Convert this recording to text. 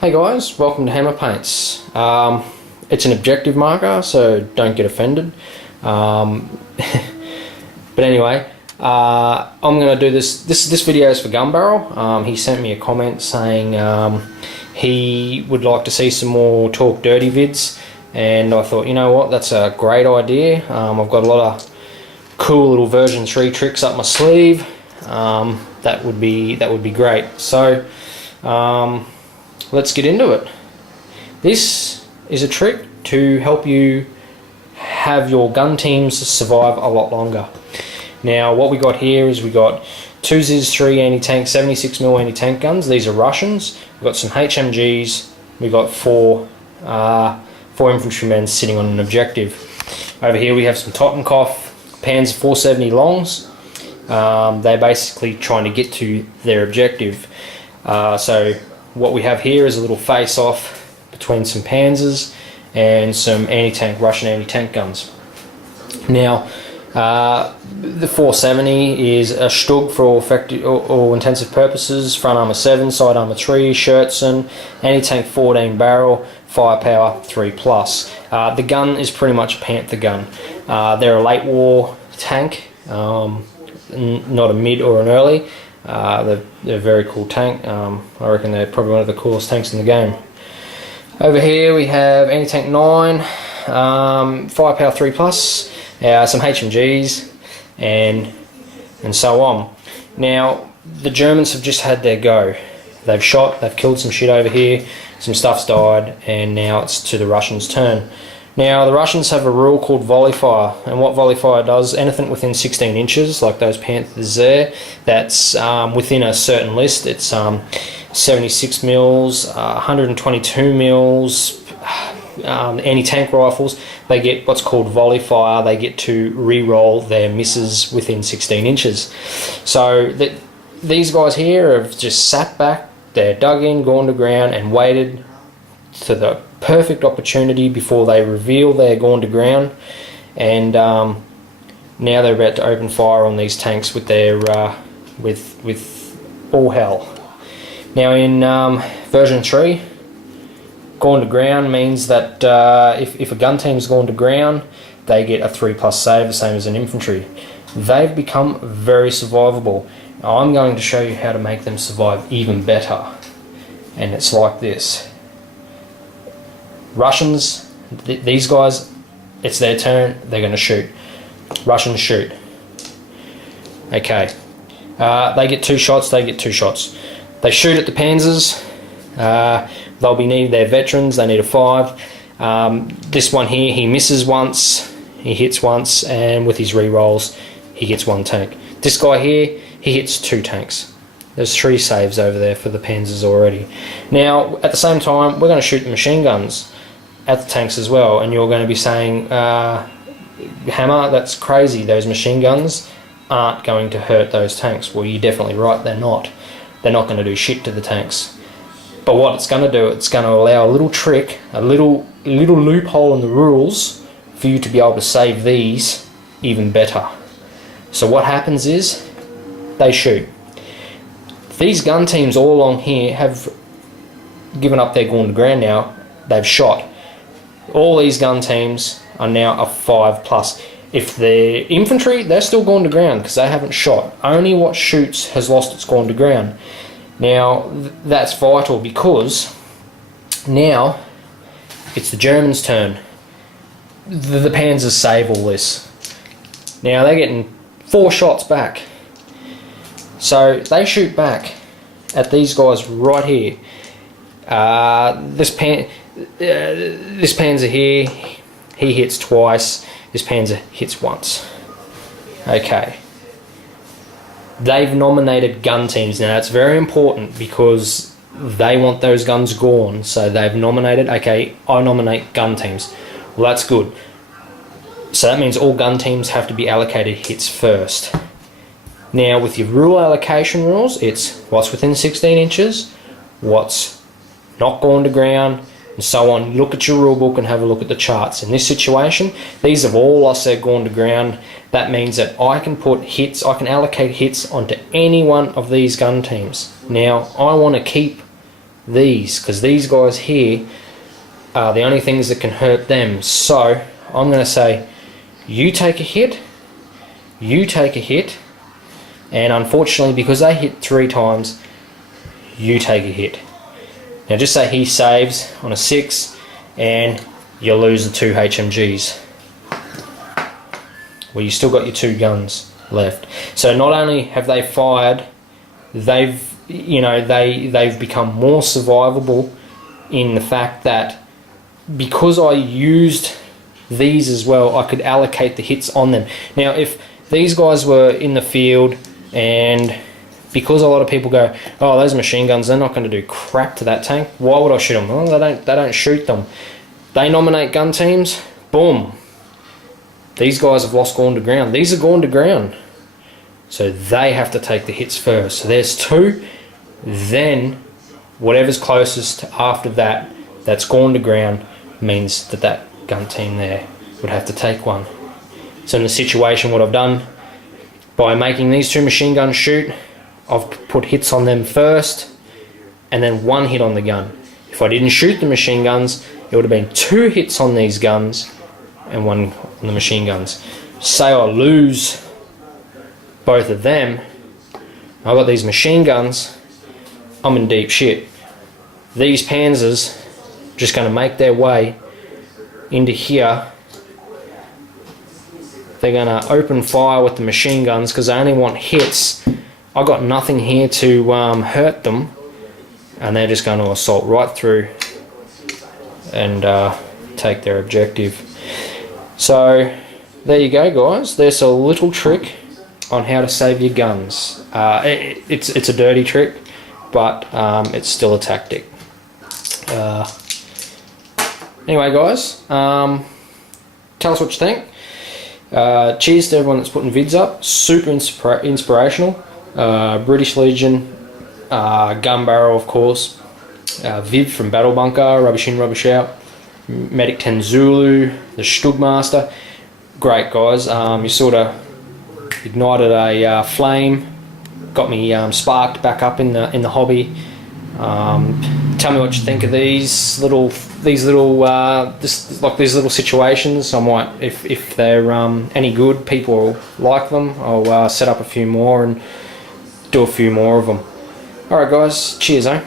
Hey guys, welcome to Hammer Paints. It's an objective marker, so don't get offended. But anyway, I'm going to do this video is for Gun Barrel. He sent me a comment saying he would like to see some more Talk Dirty vids, and I thought, you know what, that's a great idea. I've got a lot of cool little version 3 tricks up my sleeve. That would be great. So let's get into it. This is a trick to help you have your gun teams survive a lot longer. Now what we got here is we got two ZIS-3 anti-tank 76mm anti-tank guns. These are Russians. We've got some HMGs. We've got four infantrymen sitting on an objective. Over here we have some Totenkopf Panzer 470 longs. They're basically trying to get to their objective. So what we have here is a little face-off between some Panzers and some anti-tank, Russian anti-tank guns. Now, the 470 is a Stug for all intensive purposes. Front armor 7, side armor 3, Schertzen, anti-tank 14 barrel, firepower 3+. The gun is pretty much a Panther gun. They're a late war tank, not a mid or an early. They're a very cool tank. I reckon they're probably one of the coolest tanks in the game. Over here we have anti-tank 9, firepower 3+, some HMGs, and so on. Now the Germans have just had their go. They've shot, they've killed some shit over here, some stuff's died, and now it's to the Russians' turn. Now the Russians have a rule called volley fire, and what volley fire does, anything within 16 inches, like those Panthers there, that's within a certain list. It's 76 mils, 122 mils, anti-tank rifles. They get what's called volley fire. They get to re-roll their misses within 16 inches. So these guys here have just sat back, they're dug in, gone to ground, and waited to the perfect opportunity before they reveal they're gone to ground, and now they're about to open fire on these tanks with their with all hell. Now in version 3, gone to ground means that if a gun team's gone to ground, they get a 3+ save, the same as an infantry. They've become very survivable. Now, I'm going to show you how to make them survive even better, and it's like this. Russians, these guys, it's their turn, they're going to shoot. Russians shoot. Okay. They get 2 shots, they get 2 shots. They shoot at the Panzers. They'll be needing their veterans, they need a 5. This one here, he misses once, he hits once, and with his re-rolls, he hits 1 tank. This guy here, he hits 2 tanks. There's 3 saves over there for the Panzers already. Now, at the same time, we're going to shoot the machine guns at the tanks as well, and you're going to be saying, Hammer, that's crazy, those machine guns aren't going to hurt those tanks. Well, you're definitely right, they're not. They're not going to do shit to the tanks. But what it's going to do, it's going to allow a little trick, a little loophole in the rules for you to be able to save these even better. So what happens is, they shoot. These gun teams all along here have given up their gone to ground now. They've shot. All these gun teams are now a 5+. If they're infantry, they're still gone to ground because they haven't shot. Only what shoots has lost its gone to ground. Now that's vital because now it's the Germans' turn. The Panzers save all this. Now they're getting 4 shots back. So they shoot back at these guys right here. This Panzer here, he hits twice. This Panzer hits once. Okay. They've nominated gun teams. Now that's very important because they want those guns gone. So they've nominated, okay, I nominate gun teams. Well, that's good. So that means all gun teams have to be allocated hits first. Now with your rule allocation rules, it's what's within 16 inches, what's not gone to ground, and so on. Look at your rule book and have a look at the charts. In this situation, these have all I said gone to ground. That means that I can put hits, I can allocate hits onto any one of these gun teams. Now I want to keep these, because these guys here are the only things that can hurt them. So I'm going to say, you take a hit, you take a hit, and unfortunately, because they hit 3 times, you take a hit. Now just say he saves on a 6, and you lose the 2 HMGs. Well, you still got your 2 guns left. So not only have they fired, they've become more survivable in the fact that because I used these as well, I could allocate the hits on them. Now, if these guys were in the field, and because a lot of people go, oh, those machine guns, they're not going to do crap to that tank, why would I shoot them? Well, they don't shoot them. They nominate gun teams, boom. These guys have lost gone to ground. These are gone to ground. So they have to take the hits first. So there's 2. Then whatever's closest after that, that's gone to ground, means that that gun team there would have to take 1. So in the situation, what I've done, by making these 2 machine guns shoot, I've put hits on them first, and then 1 hit on the gun. If I didn't shoot the machine guns, it would have been 2 hits on these guns and 1 on the machine guns. Say I lose both of them, I've got these machine guns, I'm in deep shit. These Panzers just going to make their way into here. They're going to open fire with the machine guns because they only want hits. I got nothing here to hurt them, and they're just going to assault right through and take their objective. So there you go, guys. There's a little trick on how to save your guns. It's a dirty trick, but it's still a tactic. Anyway, guys, tell us what you think. Cheers to everyone that's putting vids up. Super inspirational. British Legion, Gun Barrel, of course, Viv from Battle Bunker, Rubbish In, Rubbish Out, Medic 10 Zulu, the Stugmaster. Great guys. You sort of ignited a flame, got me sparked back up in the hobby. Tell me what you think of these little situations. I might, if they're any good, people like them, I'll set up a few more and do a few more of them. Alright guys, cheers, eh?